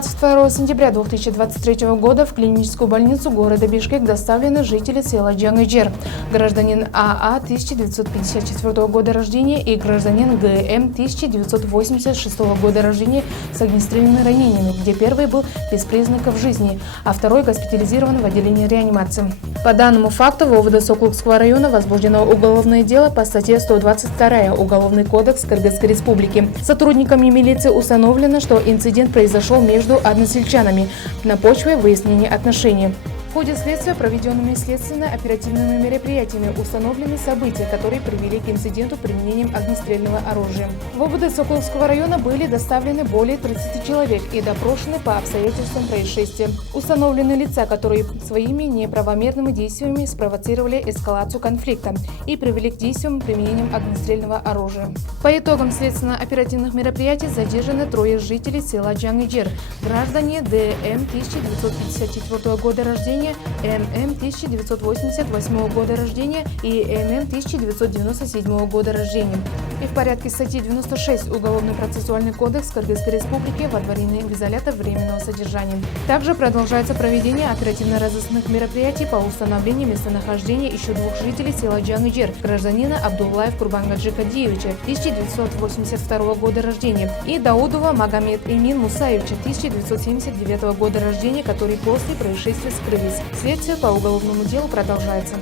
22 сентября 2023 года в клиническую больницу города Бишкек доставлены жители села Джангыджер, гражданин АА 1954 года рождения и гражданин ГМ 1986 года рождения с огнестрельными ранениями, где первый был без признаков жизни, а второй госпитализирован в отделении реанимации. По данному факту в ОВД Сокулукского района возбуждено уголовное дело по статье 122 Уголовный кодекс Кыргызской Республики. Сотрудниками милиции установлено, что инцидент произошел между односельчанами на почве выяснения отношений. В ходе следствия, проведенными следственно-оперативными мероприятиями, установлены события, которые привели к инциденту применением огнестрельного оружия. В ОВД Сокулукского района были доставлены более 30 человек и допрошены по обстоятельствам происшествия. Установлены лица, которые своими неправомерными действиями спровоцировали эскалацию конфликта и привели к действиям применением огнестрельного оружия. По итогам следственно-оперативных мероприятий задержаны 3 жителей села Джангыджер, граждане ДМ 1954 года рождения, ММ 1988 года рождения и ММ 1997 года рождения. И в порядке статьи 96 Уголовно-процессуальный кодекс Кыргызской Республики водворены в изолятор временного содержания. Также продолжается проведение оперативно-розыскных мероприятий по установлению местонахождения еще 2 жителей села Джангыджер, гражданина Абдуллаев Курбангаджи Кадиевича 1982 года рождения и Даудова Магомед Эмин Мусаевича 1979 года рождения, которые после происшествия скрылись. Следствие по уголовному делу продолжается.